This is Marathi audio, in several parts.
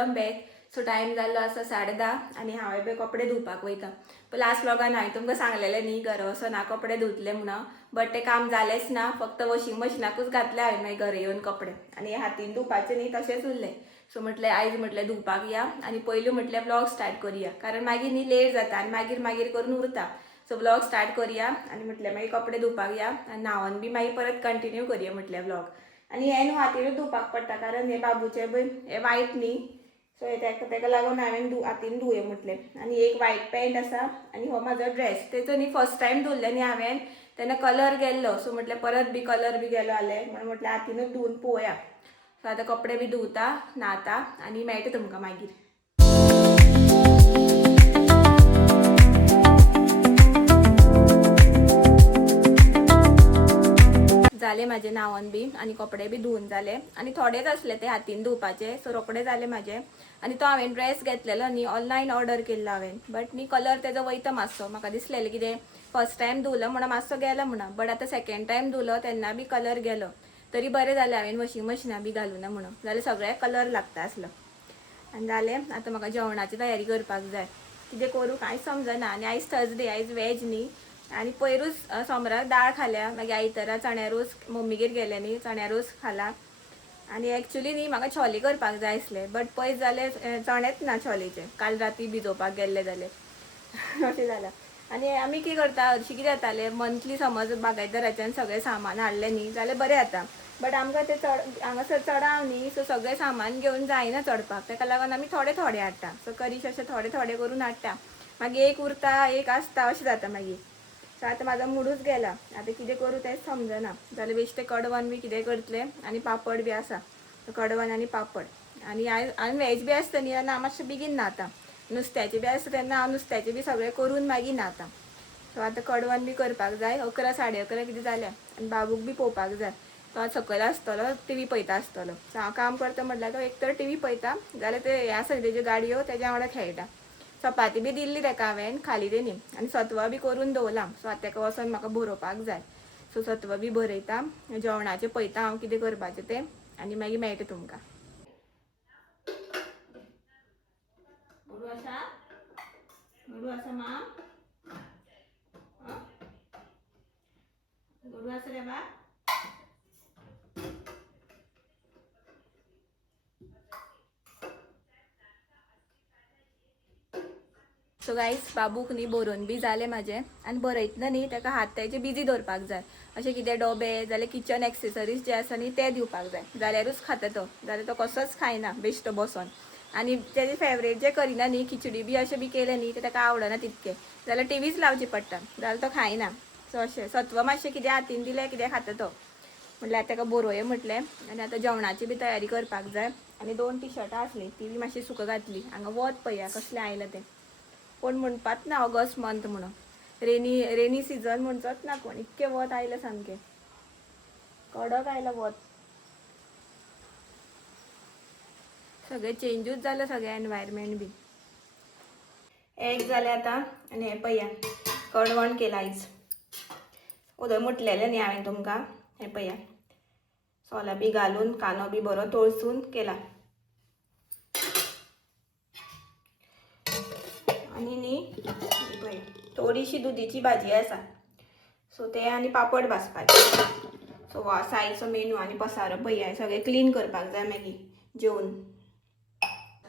Welcome back. सो टाइम जाल्लो आसा 10:30 आनी हांवें पळय कपडे धुवपाक वयता. पण लास्ट व्लॉगान हांवें तुमकां सांगलेलें न्ही घर वचोना कपडे धुतले म्हणून, बट तें काम जालेंच ना. फक्त वॉशिंग मशिनाकूच घातले हांवें मागीर घरा येवन कपडे आनी हातीन धुवपाचे न्ही तशेंच उरले. सो म्हटलें आयज म्हटलें धुवपाक या आनी पयलीं म्हटलें व्लॉग स्टार्ट करुया, कारण मागीर न्ही लेट जाता आनी मागीर करून उरता. सो व्लॉग स्टार्ट करुया आनी म्हटलें मागीर कपडे धुवपाक या आनी न्हांवन बी मागीर परत कंटिन्यू करुया म्हटलें व्लॉग. आनी हें न्हू हातीनूच धुवपाक पडटा, कारण हे बाबूचे पळय हे वायट न्ही. सो तेका लागून हांवें हातीन धुवया म्हटलें. आनी एक वायट पॅन्ट आसा आनी हो म्हाजो ड्रेस. तेचो न्ही फर्स्ट टायम धुल्ले न्ही हांवें, तेन्ना कलर गेल्लो. सो म्हटलें परत बी कलर बी गेलो जाल्यार म्हणून म्हटलें हातीनूच धुवन पळोवया. सो आतां कपडे बी धुवता, न्हाता आनी मेळटा तुमकां मागीर. जाले म्हाजे न्हावन बी आनी कपडे बी धुवन जाले आनी थोडेच आसले ते हातीन धुवपाचे. सो रोखडे जाले म्हाजे. आनी तो हांवें ड्रेस घेतलेलो न्ही ऑनलायन ऑर्डर केल्लो हांवें, बट न्ही कलर तेजो वयता मातसो. म्हाका दिसलेलें कितें फर्स्ट टायम धुवलो म्हणून मातसो गेलो म्हणून, बट आतां सेकंड टायम धुवलो तेन्ना बी कलर गेलो. तरी बरें जालें हांवें वॉशिंग मशिना बी घालूना म्हणून, जाल्यार सगळ्याक कलर लागता आसलो. आनी जालें आतां म्हाका जेवणाची तयारी करपाक जाय. कितें करूं कांयच समजना. आनी आयज थर्सडे, आयज वेज न्ही. आनी पयरूच सोमराक दाळ खाल्या, मागीर आयतारा चण्या रोस मम्मीगेर गेले न्ही चण्या रोस खाला. आनी एक्चुली न्ही म्हाका छोले करपाक जाय आसले, बट पयस जाले चणेच ना छोलेचे. काल राती भिजोवपाक गेल्ले जाल्यार अशें जालां. आनी आमी कितें करता हरशीं कितें जातालें, मंथली समज बागायताराच्यान सगळें सामान हाडलें न्ही जाल्यार बरें जाता. बट आमकां तें हांगासर चडाव न्ही, सो सगळें सामान घेवन जायना चडपाक. ताका लागून आमी थोडे थोडे हाडटा. सो करीश अशें थोडे थोडे करून हाडटा. मागीर एक उरता एक आसता अशें जाता मागीर. सो आतां म्हाजो मुडूच गेला. आतां कितें करूं तेंच समजना. जाल्यार बेश्टें कडवण बी कितें करतलें आनी पापड बी आसा. कडवण आनी पापड. आनी हांवें वेज बी आसता न्ही तेन्ना हांव मातशें बेगीन न्हाता. नुस्त्याचें बी आसता तेन्ना हांव नुस्त्याचें बी सगळें करून मागीर न्हाता. सो आतां कडवण बी करपाक जाय. 11 साडे 11 कितें जाल्या. आनी बाबूक बी पळोवपाक जाय. तो आज सकयल आसतलो, टीव्ही पळयता आसतलो. सो हांव काम करता म्हटल्यार तो एक तर टीव्ही पळयता, जाल्यार ते हे आसा तेज्यो गाडयो तेज्या वांगडा खेळटा. चपाती बी दिल्ली ताका हांवें खाली तेणी. आनी सत्व बी करून दवरलां. सो आतां ताका वचोन म्हाका भरोवपाक जाय. सो सत्व बी भरयता, जेवणाचें पळयता हांव कितें करपाचें तें आनी मागीर मेळटा तुमकां. गडू आसा? गडू आसा मा? गडू आसा रे बा? सो गायज बाबूक न्ही बरोवन बी जालें म्हाजें. आनी बरयतना न्ही ताका हात तेजे बिजी दवरपाक जाय. अशें कितें डोबे जाल्यार किचन एक्सेसरीज जे आसा न्ही ते दिवपाक जाय, जाल्यारूच खाता तो. जाल्यार तो कसोच खायना बेश्टो बसोन. आनी तेजे फेवरेट जे करिना न्ही खिचडी बी अशें बी केलें न्ही तें ताका आवडना तितकें, जाल्यार टीव्हीच लावची पडटा, जाल्यार तो खायना. सो अशें सत्व मातशें कितें हातीन दिलें कितें खाता तो. म्हटल्यार ताका बरोवया म्हटलें. आनी आतां जेवणाची बी तयारी करपाक जाय. आनी 2 टी-शर्टां आसलीं ती बी मातशी सुका घातली. हांगा वत पळया कसलें आयलां तें. कोण म्हणपाच ना ऑगस्ट मंथ म्हणून. रेनी सीजन म्हणचोच ना कोण. इतकें वत आयलां सामकें कडक आयलां वत. सगळें चेंजूच जालें सगळें एनवायरमेंट बी. एक जालें आतां आनी हें पळया कडवण केलां आयज. उदक मुटलेलें न्ही हांवें तुमकां. हें पळया सोलां बी घालून कांदो बी बरो तळसून केला. आनी न्ही पळय थोडीशी दुदीची भाजी आसा. सो तें आनी पापड भाजपाचे. सो हो आसा आयचो मेनू. आनी पसारो पळया सगळें क्लीन करपाक जाय मागीर जेवन.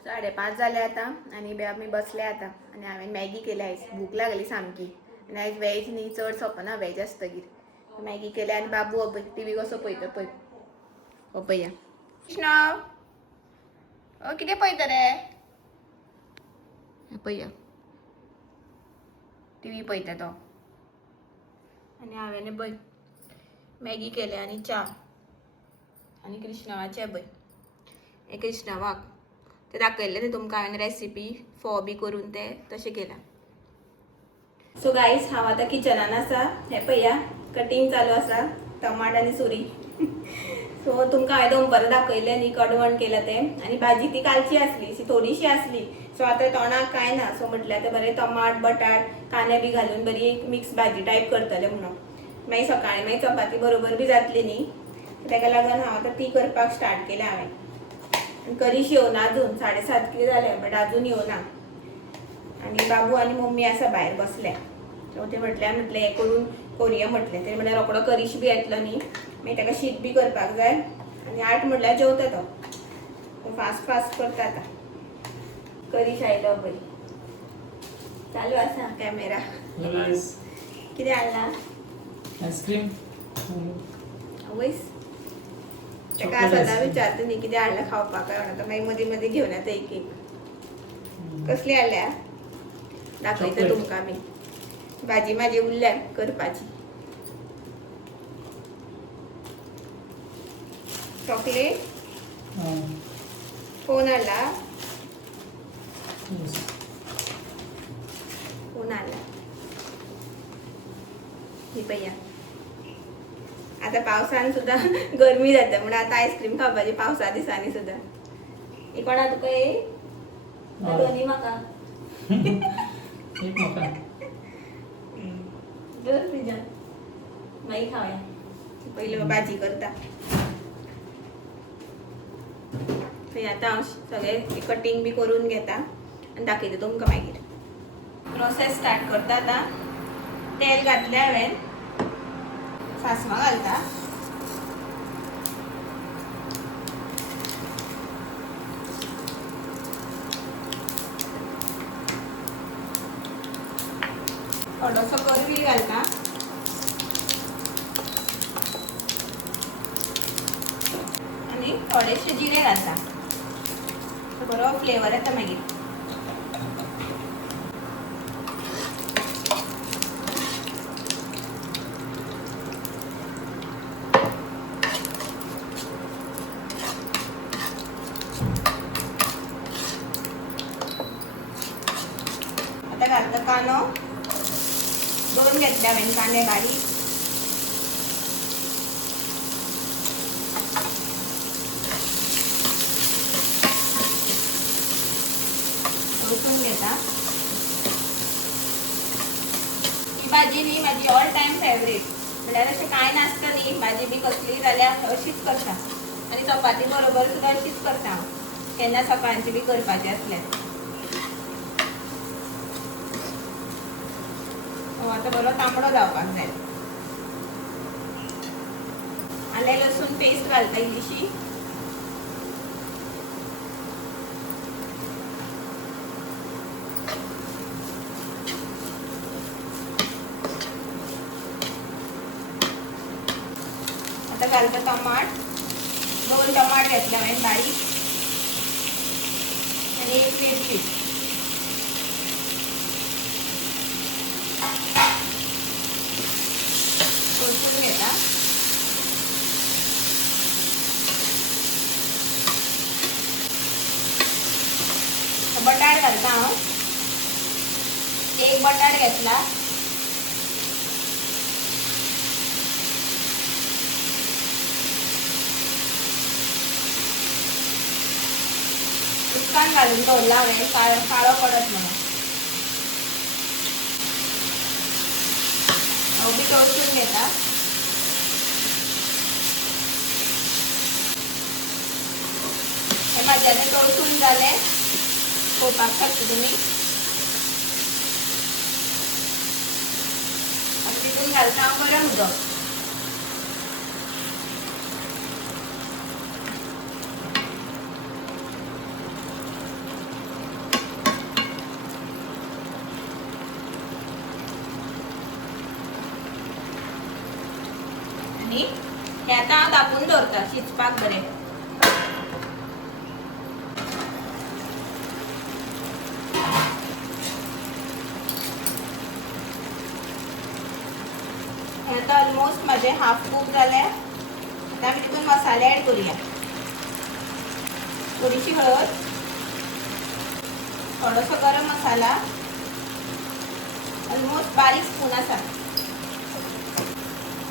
5:30 जाले आतां आनी आमी बसले आतां. आनी हांवें मॅगी केली आयज. भूक लागली सामकी. आनी आयज वेज न्ही चड सोंपना वेज आसतकीर. मॅगी केली आनी बाबू हो पळय टीव्ही कसो पळयता पळय. हो पळया कृष्ण कितें पळयता रे. पळया टीव्ही पळयता तो. आनी हांवें पळय मॅगी केले आनी च्या. आनी कृष्णवाचें पळय हें कृष्णवाक तें दाखयल्लें न्ही तुमकां हांवें रेसिपी फोव बी करून तें तशें केलां. सो गायज हांव आतां किचनान आसा. हें पळया कटींग चालू आसा टमाट आनी सुरी. सो तुमकां हांवें दनपारां दाखयलें न्ही कडवण केलां तें. आनी भाजी ती कालची आसली थोडीशी आसली. सो आतां तोंडाक कांय ना. सो म्हटल्यार आतां बरें टमाट बटाट कांदे बी घालून बरी एक मिक्स भाजी टायप करतलें म्हणून. मागीर सकाळीं मागीर चपाती बरोबर बी जातली न्ही, ताका लागून हांव आतां ती करपाक स्टार्ट केलें हांवें. करीश येऊना अजून 7:30 किती झाले बट अजून येऊना. आणि बाबू आणि मम्मी असं बाहेर बसल्या. ते म्हटलं हे करून करूया म्हटले. ते म्हटलं रोकडो करीश बी येतलो न्ही मागीर ताका शीत बी करपाक जाय. आणि 8 म्हटल्यार जेवता तो फास्ट फास्ट करता. आता करीश आयलो पळय. चालू आसा कॅमेरा. कितें हाडला आईस्क्रीम आवयस. ताका सदां विचारता न्ही कितें हाडला खावपाक काय म्हणटा. मागीर मदीं मदीं घेवन येता एक एक. कसली हाडल्या दाखयता तुमकां आमी. भाजी म्हाजी उरल्या करपाची. चॉकलेट फोन हाडला. फोन हाडला ही पळया. आता पावसान सुद्धा गरमी जाता म्हणून आता आईस्क्रीम खावपाची पावसा दिसांनी सुद्धा. ही कोणा तुका ये दोन्ही म्हाका एक मोठा दर फ्रिजात मागीर खावया. पयलीं भाजी करता. थंय आतां हांव सगळें कटींग बी करून घेता आनी दाखयता तुमकां मागीर. प्रोसेस स्टार्ट करता. आतां तेल घातलें हांवें. सासवां घालता. थोडोसो करवी घालता. आणि थोडेशे जिरे घालता. बरो फ्लेवर येता मागीर. आता घालता कांदो. 2 घेतले हांवें कांदे बारीक. तळसून घेता. ही भाजी न्ही माझी ऑल टायम फेवरेट. म्हळ्यार अशें कांय नासता न्ही भाजी बी कसली जाल्यार अशीच करता. आनी चपाती बरोबर सुद्दां अशीच करता हांव केन्ना सकाळची बी करपाचें आसल्यार. आता बरो तांबडो जावपाक जाय. आले लसूण पेस्ट घालता इल्लीशी. आता घालता टमाट. 2 टमाट घेतले हांवें बारीक आणि 1 मिरची. परतून घेता. बटाट घालता हांव. 1 बटाट घेतला. उदकान घालून दवरला हांवें काळो पडत म्हणून. हांव बी तळसून घेता. हे भाज्याने तळसून जाले पळोवपाक शकता तुमी. आतां तितून घालता हांव गरम उदक. आणि हे आता हांव धापून दवरता शिजपाक बरें. आता ऑलमोस्ट माझे हाफ कुक झाले. आता आम्ही तिथून मसाले ऍड करूया. थोडीशी हळद, थोडासा गरम मसाला, ऑलमोस्ट बारीक स्पून असा,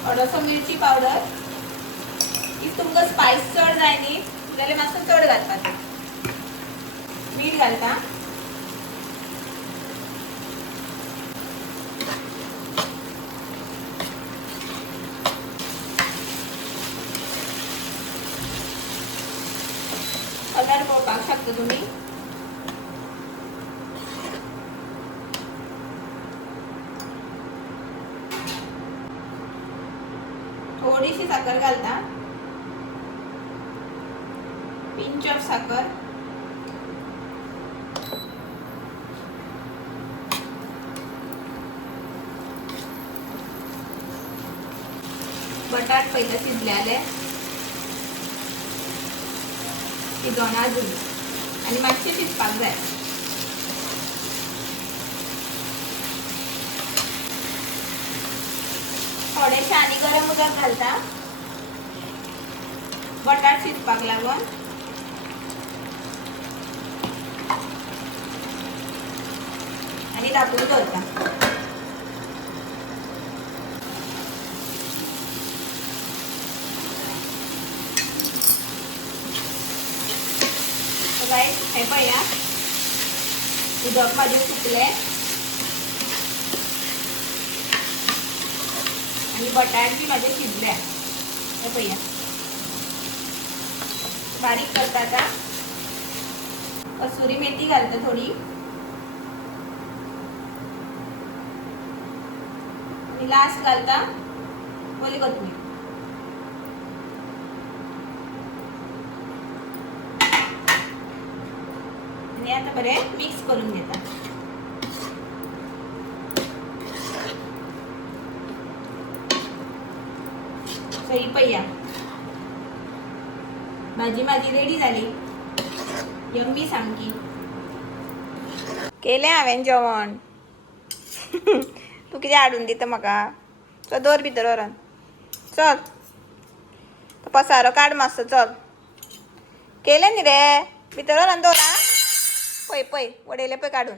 थोडासा मिरची पावडर. इफ तुमकां स्पाइस चड जाय न्ही जाल्यार मातसो चड घालपाचो. मीठ घालता. कलर शकता तुम्ही. थोडीशी साखर घालता, पिंच ऑफ साखर. बटाट पहिलं शिजलेले शिजवून अजून आणि मातशे शिजपाक जाय. थोडेशे आणि गरम उदक घालता बटाट शिजपाक लागून. आणि धापून दवरता. गाइस हे पळया उदक माझे सुकले आणि बटाट बी माझे शिजले. हे पळया बारीक करता. आता कसुरी मेथी घालता थोडी आणि लास्ट घालता ओली कोथिंबीर. आणि आता बरे मिक्स करून घेता. सही पय्या भाजी माझी रेडी झाली. यम्मी सामकी. केले हांवें जेवण. तू कितें हाडून दिता म्हाका. चल दवर भितर व्हरोन. चल तो पसारो काड मातसो. चल केले न्ही रे. भितर व्हरोन दवर. आ पळय पळय वडयले पळय काडून.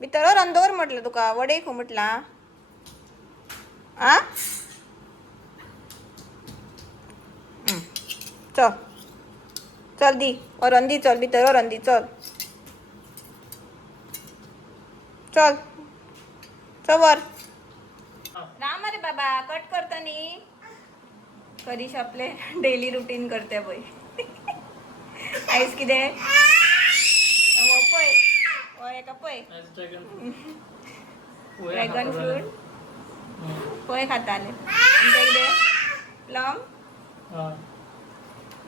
भितर व्हरोन दवर म्हटलं तुका. वडय खू म्हटलां. आ चल चल दी व्हरोन दी. चल भितर व्हरोन दी. चल चल चल वर. राम रे बाबा कट करता न्ही. कधी आपले डेली रुटीन करते पळय. आयज कितें पळय पळय का पळय ड्रॅगन फ्रूट पळय खाताले. आमच्या कितें प्लम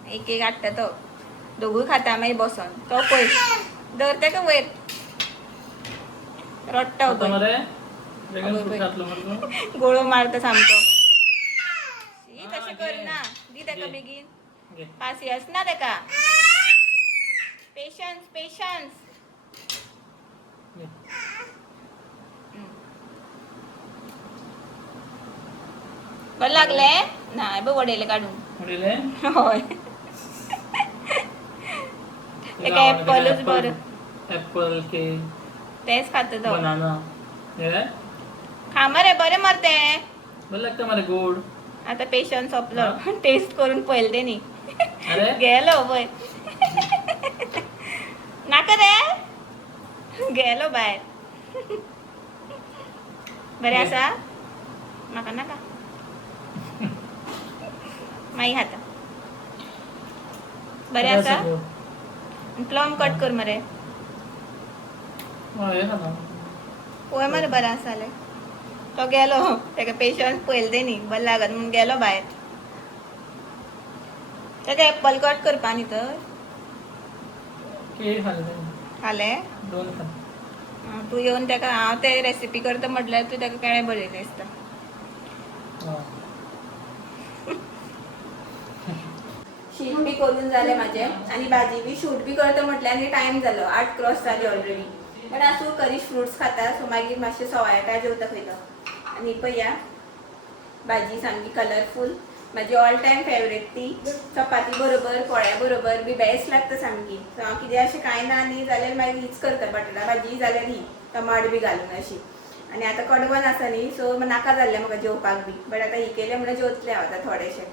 एक एक हाडटा तो. दोगूय खाता मागीर बसून. तो पळय दवरता का वयर रडटा गोळो मारता सामको. तशें करना. दी ताका बेगीन. पासियस ना ताका. Patience patience. बरं लागले नाही बघ वडयले काढून. होय एका ऍपलच बरं. ऍपल केक तेच खात तो. बनाना खा मरे बरे मरते. बरं लागतं मला गोड. आता पेशन्स संपलं. टेस्ट करून पळयले ते न्ही. अरे गेलो पळय. नाका रे गेलो भायर. बरें आसा. म्हाका नाका मागीर खाता. बरें आसा. प्लम कट कर मरे. पळय मरे बरें आसा जाल्यार. तो गेलो. ताका पेशन्स पळयले ते न्ही. बरें लागत म्हणून गेलो भायर. ताका एप्पल कट करपा न्ही तर. खाले दोन खा. तू येवन ताका हांव ते रेसिपी करता म्हटल्यार तू ताका केळें बरयलें दिसता. शीत बी करून जालें म्हाजें आनी भाजी बी शूट बी करता म्हटल्यार आनी टायम जालो. 8 क्रॉस जाली ऑलरेडी. पण आसूं करीश फ्रुट्स खाता. सो मागीर मातशें सवायटा जेवता खंयलो. आनी पळया भाजी सामकी कलरफूल. माझी ऑल टायम फेवरेट ती. चपाती बरोबर पोळ्या बरोबर बी बेस्ट लागता सामकी. सो हांव कितें अशें कांय ना न्ही जाल्यार मागीर हीच करता. बटाटा भाजी जाल्यार ही टमाट बी घालून अशी. आनी आतां कडवण आसा न्ही सो नाका जाल्लें म्हाका जेवपाक बी. बट आतां ही केलें म्हणून जेवतलें हांव आतां थोडेशें.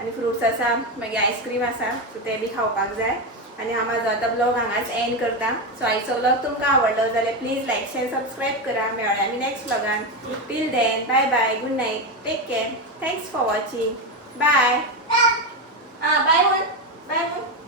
आनी फ्रुट्स आसा मागीर आयस्क्रीम आसा सो ते बी खावपाक जाय. आनी हांव म्हाजो आतां ब्लॉग हांगाच एंड करता. सो आयचो ब्लॉग तुमकां आवडलो जाल्यार प्लीज लायक शेअर सबस्क्रायब करा. मेळ्या आमी नेक्स्ट ब्लॉगान. Till then bye bye. Good night. Take care. Thanks for watching. Bye. Bye म्हण बाय म्हण